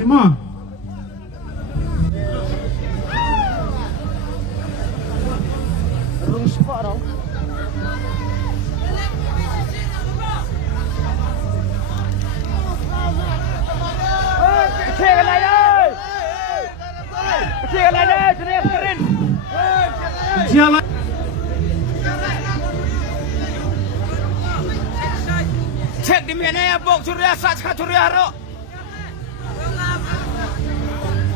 Emma. Rung spot dong. Kecil lagi. Kecil lagi. Jenis keren. Jalan. Cek di mana ya bok Surya Satka Surya Haro.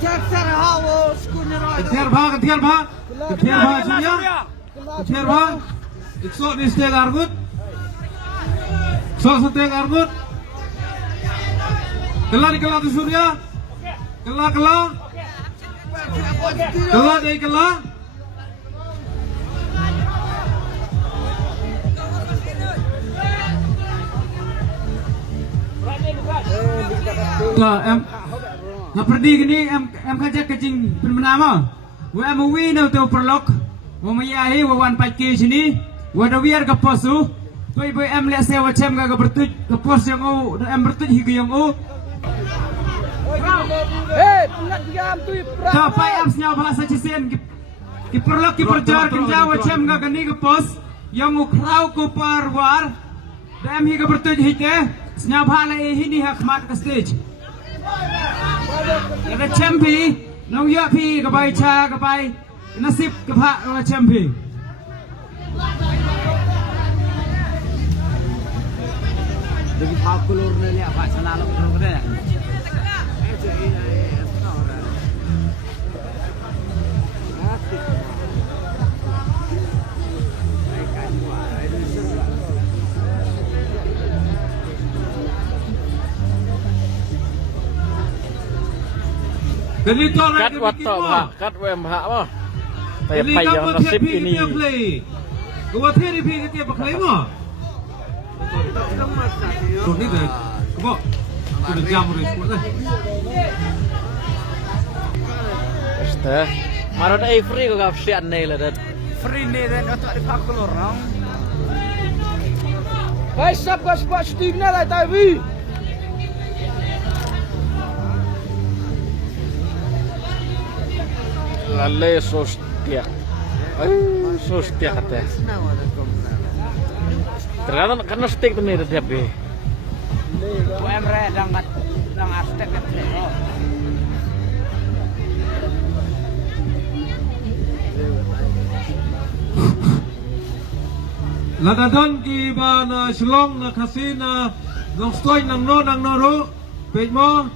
Cek serhawo skuner. Ketir bha Surya. Ketir bha. Ikso ni steg argut. Steg argut. Kela tu Surya. Kela. Kela deh kela. Em nak pergi gini em kerja kecing pertama. Em win atau perlok. Memayahi wawan pagi sini. Wadawiar ke posu. Boy em lihat saya wacem gak bertuj ke pos yang em bertuj higa yang Penat diam tu. Sampai em senyap bahasa cisen. Ki perlok ki perjar kerja wacem gak gini ke pos yang ukrau ku parwar. Em higa bertuj higa. Senyap hala ini hakmat ke stage. Ada champi, nong ya pi kebai cha kebai nasib kepak champi. Dari pakulur ni apa sana lo betul betul. Cắt quạt tàu hạ, cắt em hạ mà. Phải giờ nó xếp ini. Gua thế đi cái tiệm bạc lấy mà. Đột đi rồi, có bộ. Tôi được jam rồi, cuốn rồi. Este, marot ai free ko gap sian nei la dat. Free ni dan otak di pakulur nong. Guys, sab gas pas stigna lah tawi. Lalle sostia. Sostia kata. Ternyata kan stick tu ni dia be. Bu Emre dang astek kat lego. Ladadon ki ba na shlong na khasin na nong stoy nang no ro pej mo.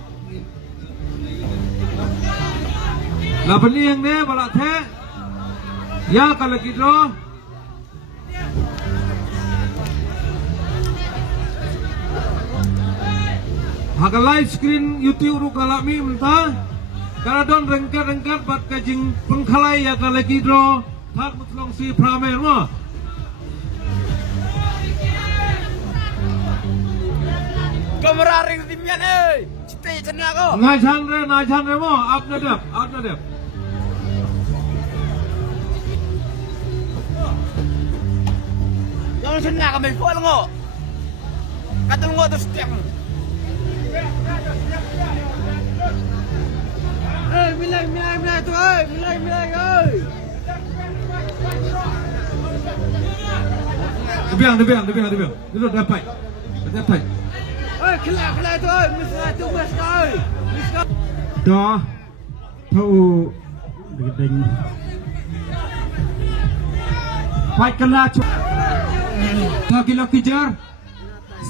La peniang ne bala the. Ya kalau kita Haga live screen YouTube ru kalami mentah. Kalau don rengkat bat kajing pengkalai ya kalau kita thak mutlong si pramer mo. Kamera ring timnya eh. Cite cena ko. Najan re mo. Out na dep. Jangan cena kami full ngo. Katul ngo tu setiap. Milai tu oi. Milai oi. Debiang. Duduk dapat. Oi, kelak tu oi. Misal tu mas oi. Dah. Tahu gedeng. Baik kena laki kejar.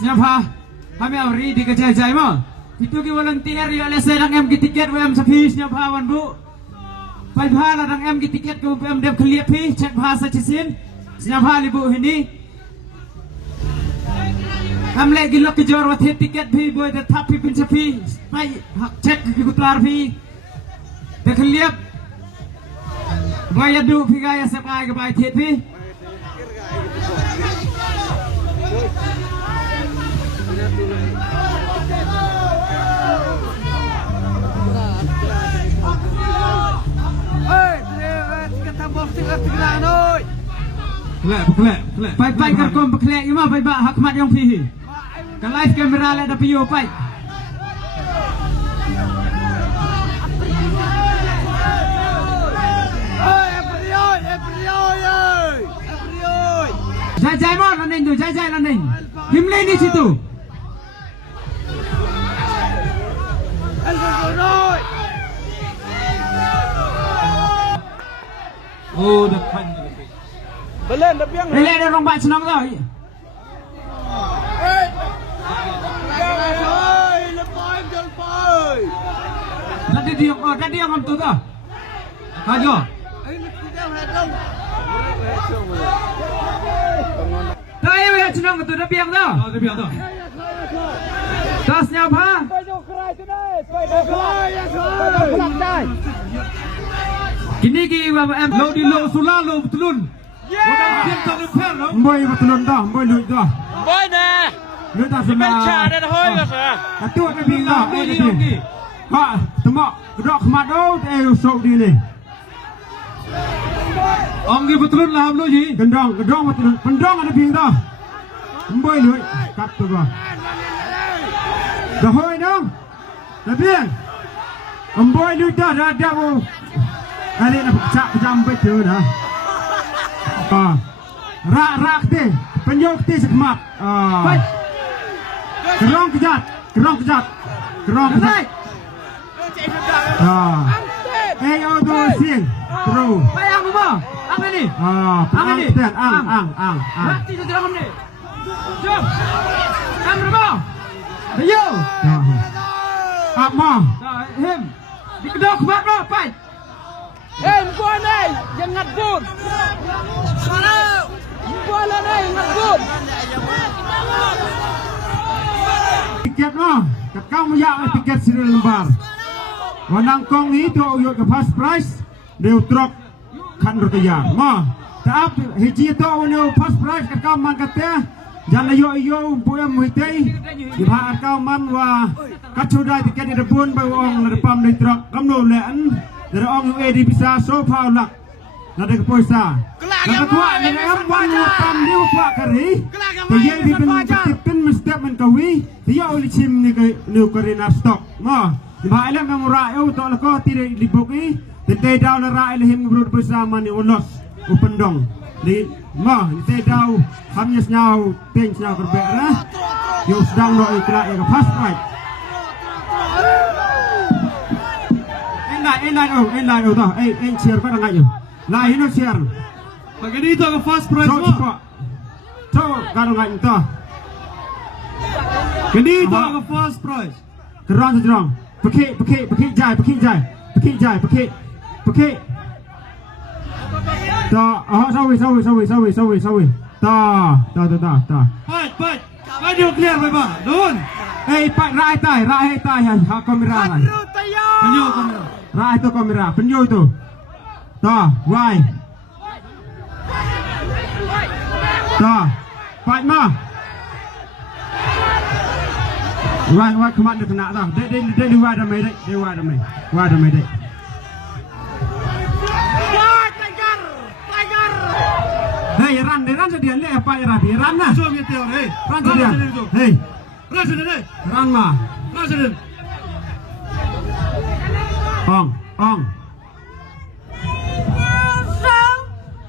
Siapa? Kami awri di kejajai mo. Itu ki volunteer ya le sedang em ki tiket em sapi siapa wan bu. Pai bhala dang em ki tiket ku em dem khliap pi cek bahasa cisin. Siapa li bu ini? Kami lagi lok kejar wathi tiket pi boy de tapi pin sapi. Pai cek ki kutar pi. De khliap. Boy adu pi gaya sepai ke bai thet pi. Kelak. Pai kan kom kelak ima pai ba hakmat yang pi. Kan live kamera le da piyo pai. Jai mau landing tu, jai landing. Himlay di situ. Oh, depan. Belen, depan. Relay dia orang bat senang tau. Tadi dia ngam tu dah. Kajo. Tahu ya senang tu dah piang dah. Dah biar dah. Tasnya apa? Kini ki em Lo di lo sula lo betulun. Orang kian tak lepas lo. boy betulun dah, boy lui dah. Boy nè. Lui dah Bên sudah. trà đây là hơi kìa sir. Ketua ke piang dah. Lo di lo ki. Ha, temak gerak kemat dau sok di ni. Ông ki betulun lah lo ji. Gendong betulun. Pendong ada piang dah. Boy lui kat tu bah. Dah hoi dong. Dah piang. Boy lui dah dah bu. Hari nak jam betul dah. Rak ti, penyok ti sekemat. Kerong kejat. Tu sing. Terus. Bayang apa? Apa ni? Ang ten, ang. Mati tu dalam ni. Jom. Kam berapa? Ayo. Apa? Him. Dikedok kemat lo, pai. Kau ni yang ngadut. Kau ni yang ngadut. Tiket mah, kau muyak tiket serial lembar. Wanang kong ni tu uyut ke first prize, dia truk kan rutaya. Mah, tak hiji tu uyut first prize kau man kata, jangan yo buat muhitei. Di bahar kau man wah, kacau dah tiket di depan bawang di depan di truk. Kamu lean. Dari orang UAD bisa sofa ulak. Nada kepoisa. Nada kuat ni am wan pam dia kuat kari. Dia di ben mestap men kawi. Dia uli chim ni ke new karina stock. Ma, di ba alam ang rao to la ko tire libuki. Tete daw na rao him brod bersama ni ulos upendong. Di ma, tete daw hamnyas nyau teng nyau kerbera. Yo sedang no ikra ya pas right. Enlai dah. Share kau nak je. Lah ini share. Bagi ni tu ke first prize So lo. cepat. So kau nak itu. Kini tu ke first prize. Kerang. Pekik jai. Tak. Sawi. Tak. Pai. Kau clear bapa. Don. Pak rai tai. Ha kamera lai. Menyo kamera. Rai tu kamera. Penyo itu. Tak. Why? Tak. Pak mah. Why kemat dia kena dah. Dia luar dah mai dek. Hey, ran sedia le apa rapi? Ran lah. Jom ya teo. Ran sedia. Hey, Ran sedih. ran mah. Ran sedih. Ong. Ong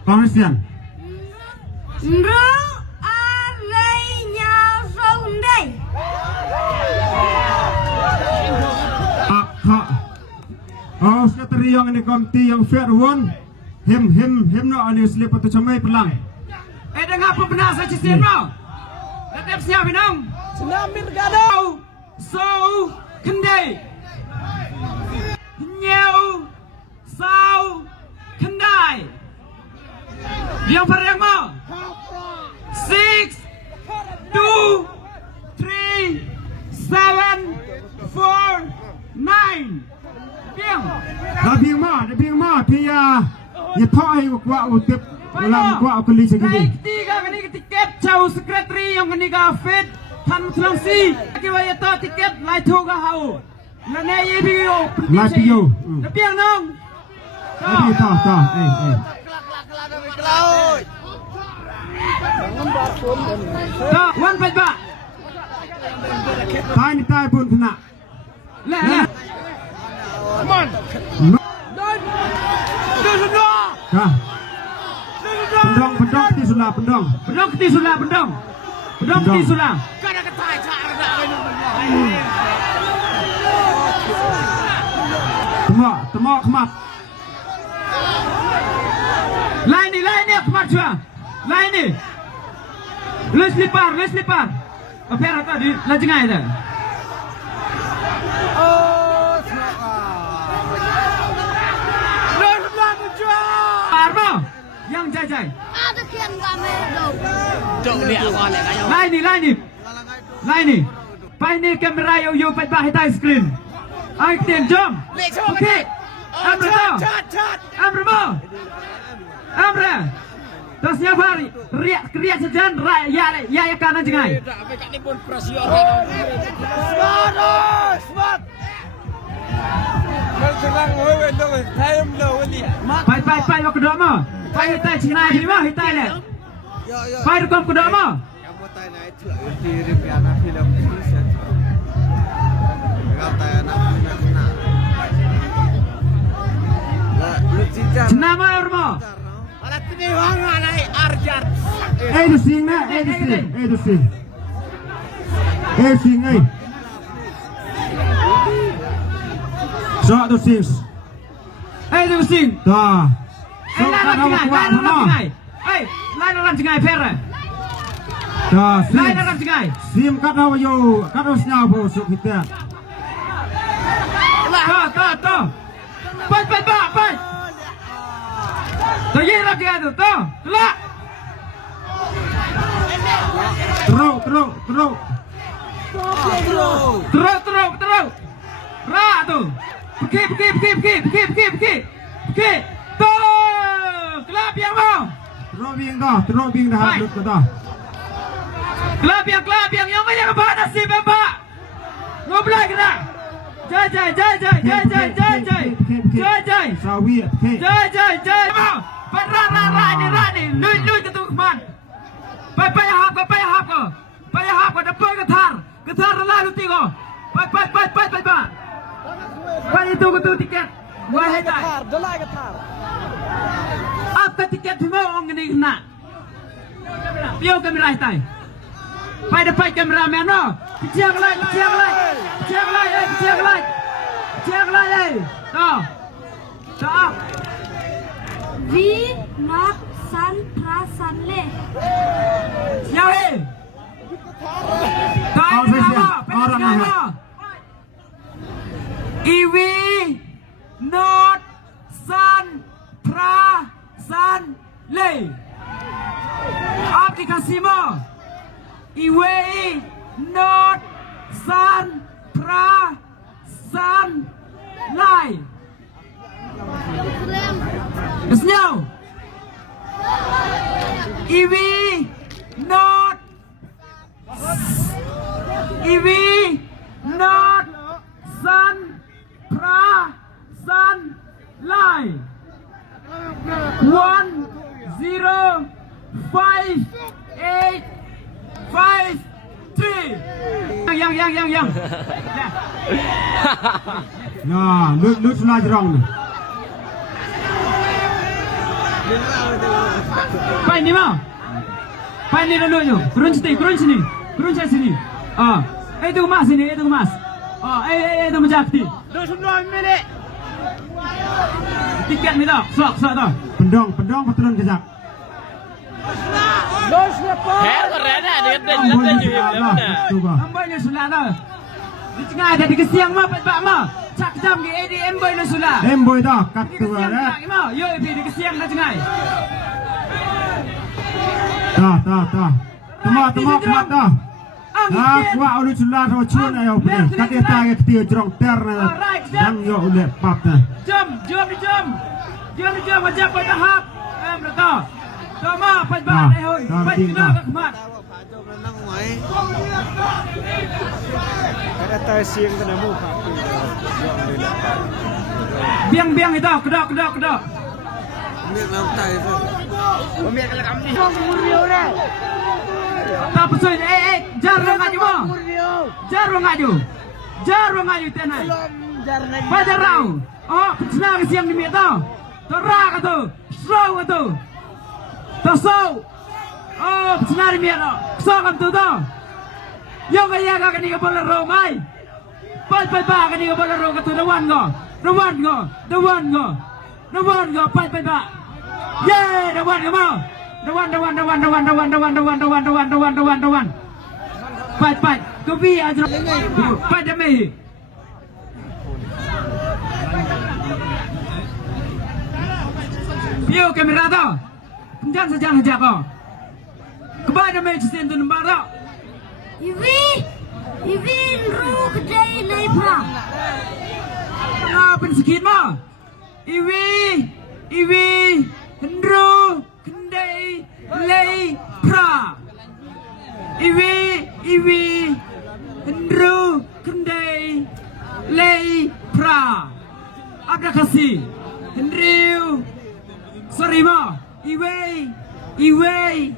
Christian. Rong arenya Sunday. Oh, sekretari yang ini komiti yang fair one. Him no ani slip atau camai pelang. Dengar apa benar saya cakap no. Tetap siap minum. Senam bin gado. So kendai. Nyau. Sau kendai. Yang pertama. 6 2 3 7 4 9. Piang. Dah biang mah pia. Ya thoi gua utip ulang gua kali segini. Naik tiga kali tiket jauh sekretari yang kini fit tan selangsi. Kita ya tahu tiket lai thoga hau. Nane ye bio. Lai bio. Piang nong. Tapi tak. Tak, wan pajak. Tai pun kena. Le. Come on. Doi. Doi sudah. Dah. Doi sudah. Pendong keti sulah pendong. Bedong keti sulah bedong. Bedong keti sulah. Temok kemat. Lain ni kemat cua. Lain ni. Les lipar. Apa yang tadi lajengai dah. Armo yang jajai. Ada kian kami dong. Lain ni. Pai ni kamera yo pai bah hitai screen. Ai tiền jom. Okey. Amra. Tasnya Fari. Riak sejan ya kanan jengai. Pai lo kedua mo. Pai hitai jengai di mah hitai le. Pai rekom kedua mo. Nama Ormo. Du sing na, du sing. Så du sing. Du sing. Ta. Lain orang jengai Ferre. Ta, Lain orang jengai. sim kat hawa yo, kat usnya po suk kita. To. Pai. To ye lagi tu, to. Kelak. Teruk. Ra tu. Pergi. To. Kelap yang mau. Teruk bing dah habis tu dah. Kelap yang yang apa nasib Pak. Ngoblai kena. Jai. Sawi, okey. Jai. Ra ni. Lui ke tu keman. Pai hap ko. Depan ketar lalu tigo. Pai. Pai itu ke tiket. Wahai dah. Apa tiket semua orang ni kena. Pio kamera hitai. Pai depan kameraman no. Kecil lai. Stop. Vi nak san prasan le. Siapa? Orang nama. Iwi not san prasan le. Aplikasi mo. Iwi not san prasan le. Senyum. Iwi not san prasan lai 1058553 yang Nah, lu sudah jerong ni. Pai ni mau. Pai ni dulu. Turun sini. Itu mas ini, itu mas. Itu menjakti. 29 minit. Tiket ni dah. Sok dah. Pendong turun kejap. Her keren dah dia dah. Ambai sulah dah. Di tengah ada di kesiang mah pak mah. Cak jam di ADM boy lu sulah. Boy dah kat tu Kesiang dah. tak mau. Yo di kesiang dah tengah. Ta. Temok dah. Kuat ulu sulah tu cun ayo boleh. Kat dia tak ketia jerong ter na. Dang yo ule pap na. Jom macam kau tahap. Mereka. Sama pak hoi. Pak kena ke kemat. Biang itu, kedok. Tak pesuai, Jarum ngaju tenai. Pada rau. Oh, senang siang di meta. Terak tu, slow tu. Tosau. Oh, senari miano. So kam tu to. Yo kaya ka kani ka bola ro mai. Pai ba kani ka bola ro ka tu dawan go. Dawan go. Pai ba. Ye, dawan ka mo. Dawan. Pai. Ko bi aja. Pai da me. Yo kamera to. Jangan saja kau. Kepada me sen tu nampak tak? Ivi ru kedai lepra. Apa sikit mah? Iwi hendro kendai lepra. Iwi hendro kendai lepra. Ada kasih. Hendriu. Sorry mah. Iwi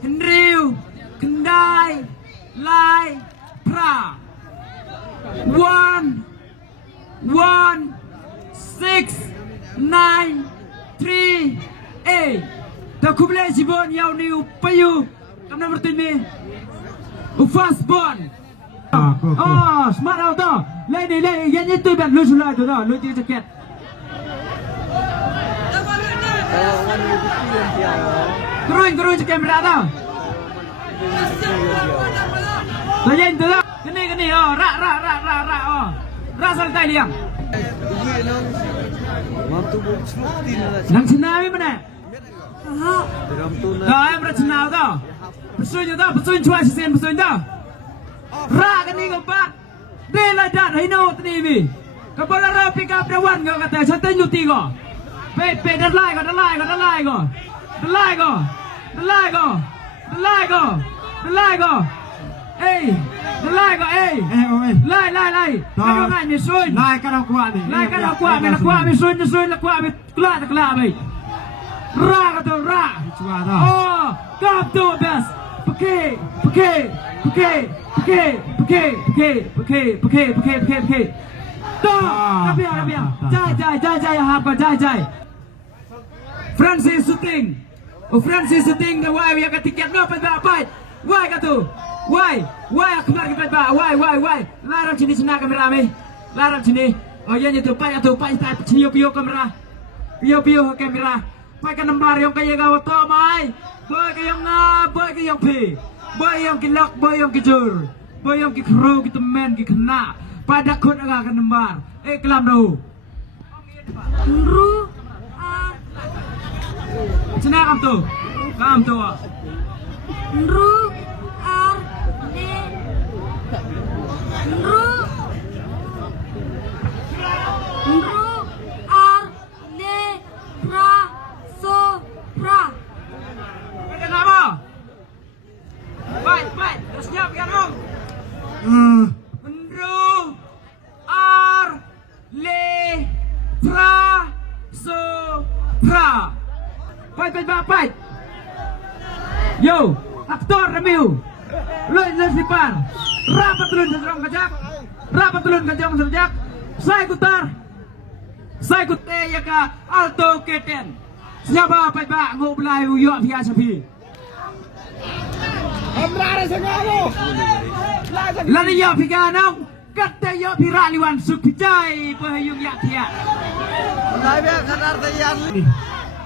hendriu kendai lepra. 1 6 9 3 8. Tak kubelai sibon yau ni upayu. Kamu bertemu. Ufas bon. Oh, smart auto. Lei. Yang itu ben lu sulah tu dah. Lu tiga jaket. Keruin kamera dah. Layan tu dah. Kini oh, rak oh. Rak saltai liang. Nang senawi mana? Dah em rak senau dah. Pesun cuai sen dah. Rak kini kau pak. Bela dah hino tni bi. Kau bola rak pick up dawan kau kata santai nyuti kau. Pe dah lai kau. Eh, lai. Kau ngai ni sun. Lai kalau kuat ni. Lai mi sun la kuat mi kelak mi. Ra kata ra. Cuba dah. Oh, kap tu best. Pakai. Tu. Tapi. Jai apa jai. Francis syuting. Francis syuting dah why yang tiket no apa. Why kata? Why kemar kita ba? Why? Larang sini sena kamera me. Larang sini. Oh ya tu pai sini pio kamera. Pio kamera. Pai kan nomor yang kaya kau to mai. Boy kaya pi. Boy yang kilok, boy yang kijur. Boy yang kikru kita men kena. Pada kun agak kan nomor. Kelam dah. Ru Sena kam tu. Ru ar le Ru ar le pra so pra. Kenapa? Baik, dah siap kan om? Ru ar le pra so pra. Baik. Yo, aktor review. Loi sipar. Rapat tulun kajang sejak. Saya kutar ya ka alto keten. Siapa ba ngoblai yo pia sapi. Lari yo pika nang kata yo pira liwan sukjai pehayung ya pia.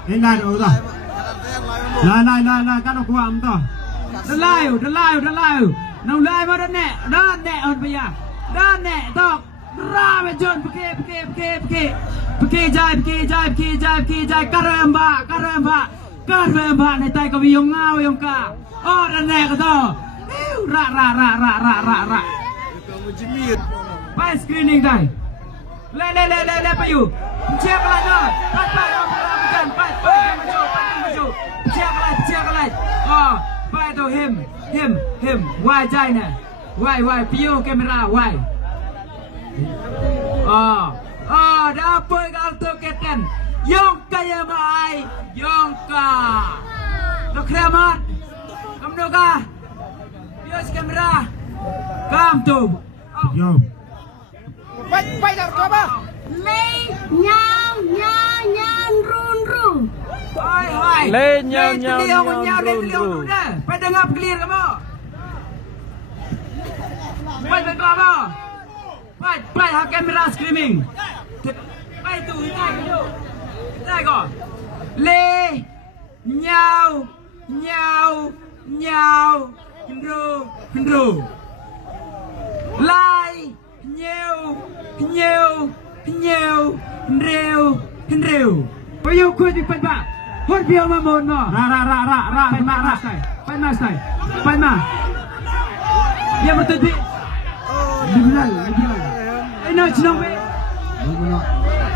Ini dah dah. Lai kalau kuat entah. Dah layu. Nang lai ma dah nek on pia. Dah nek tok. Ra me jon peke jai karambaในใต้ก็มียงงาวยงกาอ๋อนั่นแน่ก็ต่อระไปสกรีนิ่งได้เล่ไปอยู่เชียร์อะไรเนาะไปกันไปมาโจเชียร์อะไรอ๋อไปตัว him วายใจน่ะวายปิโอแคมรา why dah apa kau tu keten Yong kaya mai Yong ka Tok kremat Kamu ka Bios kamera Kam tu Yo. Lei nyam nyan run ru. Oi. Le nyau nyau nyau nyau. Pai dengar clear kamu. Pai berkelapa. Pai hak kamera screaming. Pai tu đây kok. Le nyau hendro. Lai nheu hendreu. Bây giờ quên đi pai ba. Hốt biêu mà mồn mà. Ra Pai ma. Ya betul di. Liberal. Ini senang be.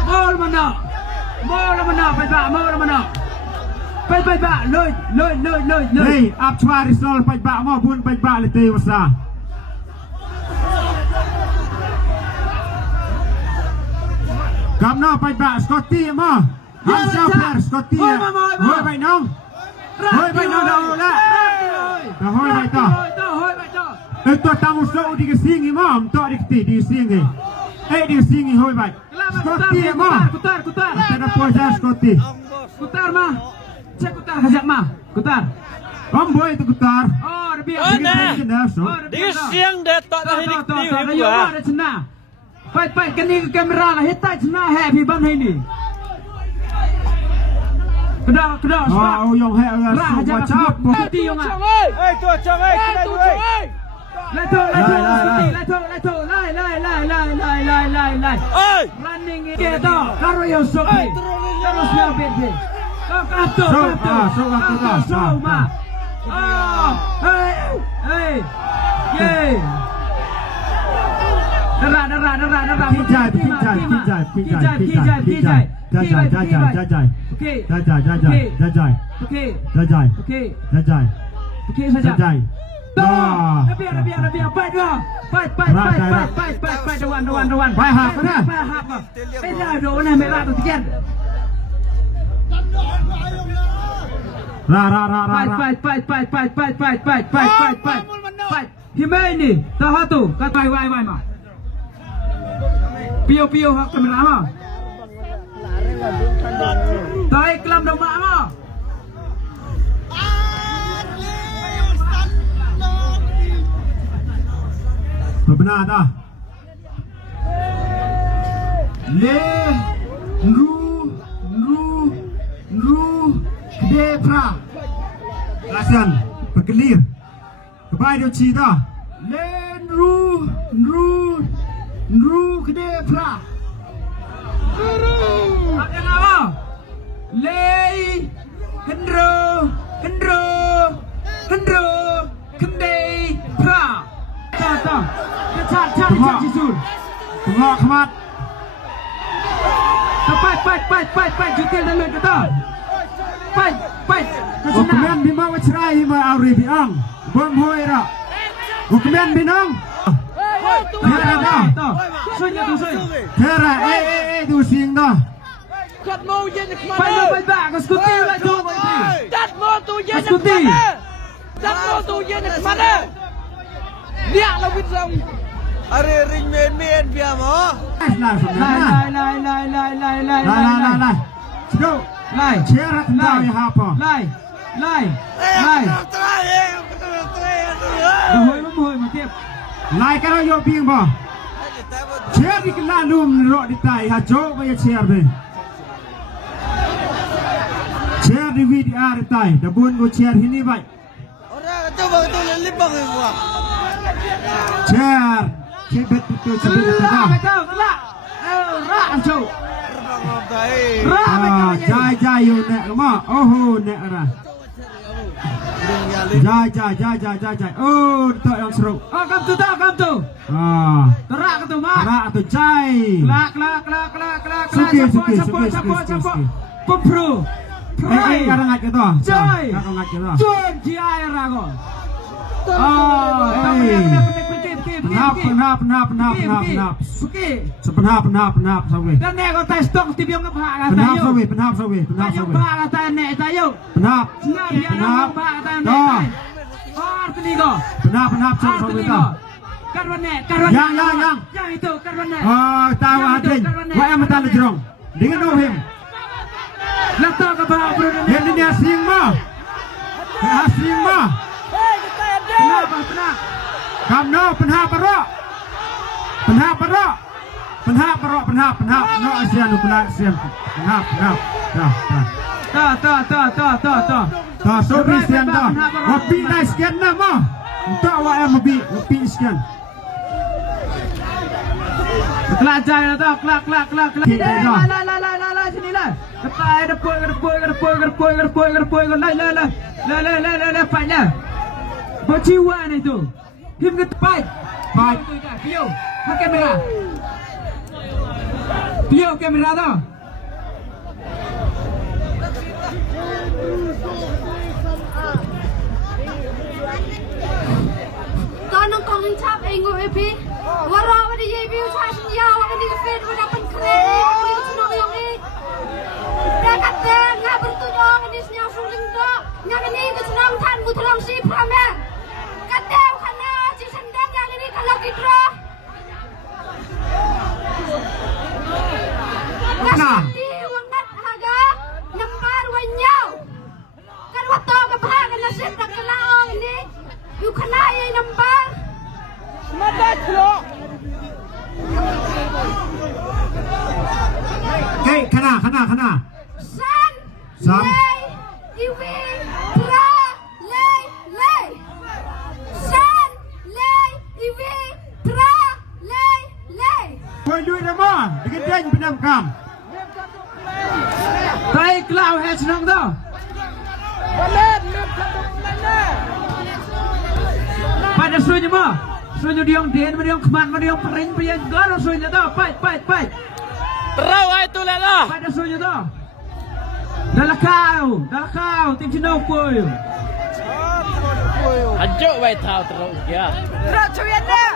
Mol mana? Pai ba. Lôi. Hey, ap chwa risol pai ba mo bun pai ba le te wasa. Kam na pai ba Scotty mo. Ham sao per Scotty. Hoi bai nong đâu la. Da hoi bai ta. Itu tamu so di singi mo, am to di singi. Di singi hoi bai. Scotty mo. Kutar. Ada pojar Scotty. Kutar mah. Cek kutar hajak mah. Kutar. Om boy itu kutar. Oh, lebih. Dia siang dah tak dah hidup ni Ayo ada cina. Pai kini kamera lah hitai cina happy ban ini. Kedok. Oh, yang he Rah hajak cap. Ti yang ah. Eh, tu acang eh. Leto. Lai. Oi. Running kita. Karo yo sopi. Terus yo bete. Kapto. Hey. Yay. Darah. Kijai. Okey saja. Biar. Pai dewan. Pai hap na. Beda do na merah tu tian. Pai. Himai ni. Tahu tu. Kata wai mah. Pio hak kamera mah. Tai kelam dong mak mah. Benar dah. Le ru depra. Lasian berkelir. Kebai dia cita. Le ru depra. Yang apa? Le hendro kendai pra. Ta. Cari jisun. Tengok kemat. Pai jutil dan lek kata. Pai. Kemen bima wacrai ma auri biang. Bom hoi ra. Kemen binong. Kera dah. Sunya. Kera tu sing dah. Kat mau yen ke mana? Pai ba kau skuti lah tu. Dat mau tu yen ke mana? Dat mau tu yen ke mana? Dia lah wit song. Are ring men biar mo. Lai. Cedok. Lai. Cerat dah ya apa? Lai. Hoi tiap. Lai kalau yo ping ba. Cer di kena lum ro di tai ha jo ba ya cer be. Cer di video di tai da bun go cer hini bai. Ora tu bang tu lipang gua. Cer. Cebet betul dah. Betul. Ra anjau. Jai yo nek ma. Oh nek ra. Jai. Oh, tok yang seru. Oh, kam tu. Terak tu mak. Terak tu jai. Kelak. Campur. Popro. Kadang ngak itu. Jai. Kadang ngak itu. Jom di air aku. Penap. Sepenap sawi. Dan nek kau tes stok ti biong ngapa kata Penap yo. sawi. Yang ba kata nek tayo. Penap. Nah, dia nak ba kata nek. Arti ko. Penap sawi ta. Karwan. Yang. Yang itu karwan. Oh, tahu ada. Wa yang mental jerong. dengan Ohim. Letak ke bawah Bruno. Yang ini asing mah. Asing mah. Hei, kita ada. Penah. Kamno penhap berok. No ASEAN ukuran ASEAN. Penhap. Dah. Ta sobri sian dah. Wapi nice sekian nak mah. Untuk awak yang wapi sekian. Kelak jaya dah, kelak. Tidak dah. Lah sini lah. Kepai depoi. Lai. Paknya. Berjiwa ni tu. Him ke tepai. Baik. Pio, ha kamera. Pio kamera dah. Con nó còn lên chắp anh ngồi bên và rồi mà đi dây view cha sinh nhau và đi phết và đập bên kre đi xuống nó yang đi đã cắt tên ngã bật tu nhau và đi nhau xuống lưng đó nhà cái này cái xuống than bút lòng si pha mẹ cắt tên khăn na chỉ sinh đen nhà cái này kalau kita kasih wangat haga nambar wanyau kan waktu kebahagiaan nasib tak kelang ini you kenai nambar Semangat bro. Okey, kana. san San. lei iwi pra lei san lei iwi pra lei Koi duit dah mah. Dengan deng pinam kam. Tay kelau hai senang dah. Balik, lihat satu mana. Pada suruhnya mah. Suruhnya diong den, diong keman, diong perin, pian garo suruhnya dah. Pai. Terau itu lah. Pada suruhnya dah. Dah kau, tim cino pun. Hancur white house terus ya. Terus cuyan dah.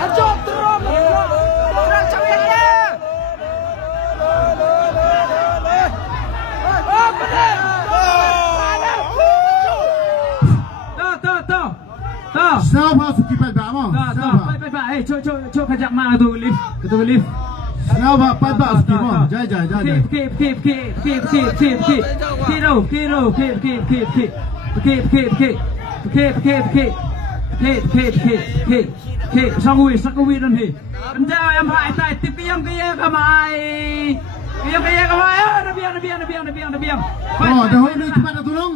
Hancur terus. Terus cuyan dah. Oh benar. Tahu. Siapa suki pai ba mah? Pai. Cok kajak mana tu lift. Ketua lift. Siapa pai ba suki mah? Jai. Keep. Sakui dan he. Kenjau yang hai tai tip yang kamai. Yang kamai. Nabiang. Oh, dah ini cepat dah tolong.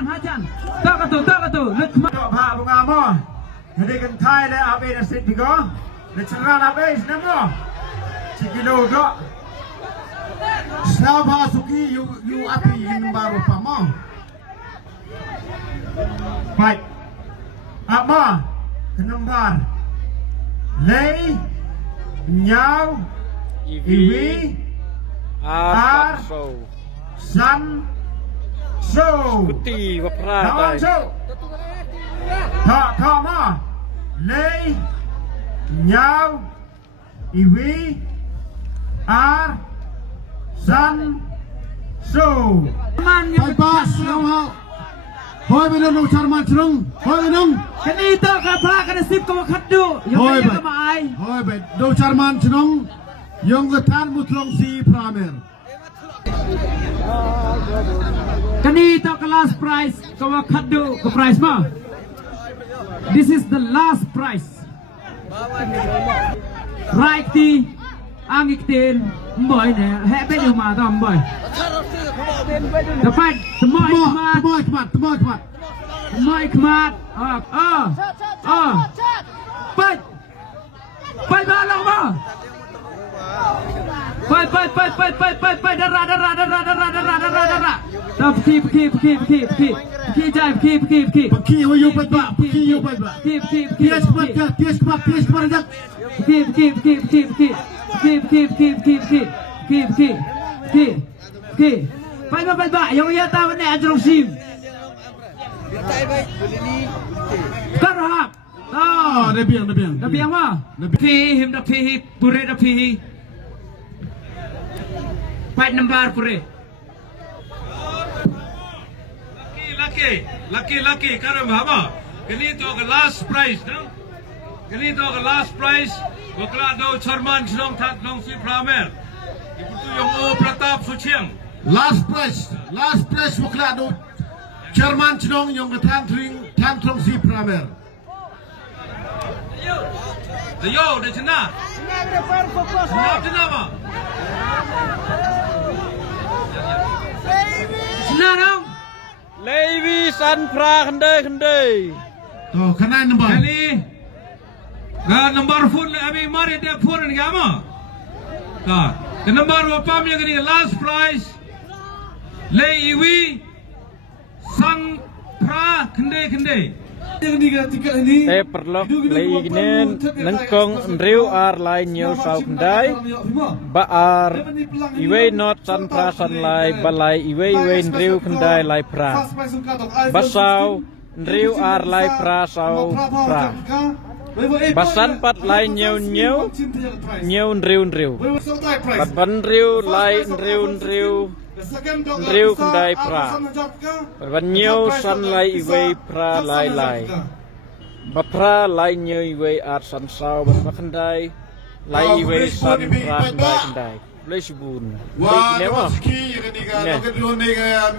Hajan. Tak tu. Lekmat. Pak bunga mah. Jadi kan Thai le abe dah sit tiga. Le ceran abe senang mah. Cikilo dok. Siapa suki you api ini baru pamah. Baik. Apa? Kenembar. Lei, nyau, iwi, ar, san, so. Kuti Kawan bapak. so. Tak mah. Lei, nyau, iwi, ar, san, so. Bye bye. Selamat. Hoi belum nak carman cerung. Hoi belum. Kenito kapra kana sip ko khaddu. Hoi Yang baik. kamai. Hoi baik. Do carman cerung. Yang ketan mutlong si pramer. Kanito ka last prize ko khaddu ko prize ma. This is the last prize. Right ti angikten mboy ne hebe du ma to mboy. Dapat semoi kemat. Semoi kemat. Pai balong ma. Pai darah. Tap keep. Jai keep. Peki you baik ba. Keep. Tias kemat jak. Keep. Pai ba. Yang ia tahu ni ajrong sim. Karhak. Ah, dah biang. Dah biang ma. Dah pi. Pure dah pi. Pai number pure. Lucky. Karam hama. Kini to the last prize, no? Ini to ke last prize. Bakla do Charman Chnong That Nong Si Pramer. Ibu tu yang O Pratap Suchiang. Last prize wakla do Chairman Chnong yang Tan Trong Si Pramer. Yo, dah cina. Cina cina apa? Cina dong. Levi San Pra kendai. To kana number. Ini number phone abi mari dia phone ni ama. Ta, the number apa yang ni last prize. Levi San Pra kendai. Te perlok leignen nengkong Riu ar lai nyo sau kendai. Ba ar iwe not San Pra san lai balai iwe Riu kendai lai pra. Basau Riu ar lai pra sau pra. Basan pat lai nyeu Riu. Bat ban Riu lai Riu kendai pra. Ban nyeu san lai iwe pra lai. Bapra lai nyeu iwe ar san sau ban kendai lai iwe san pra kendai. Lai subun. Wah, lepas ki yang ni kan, kita dulu ni kan.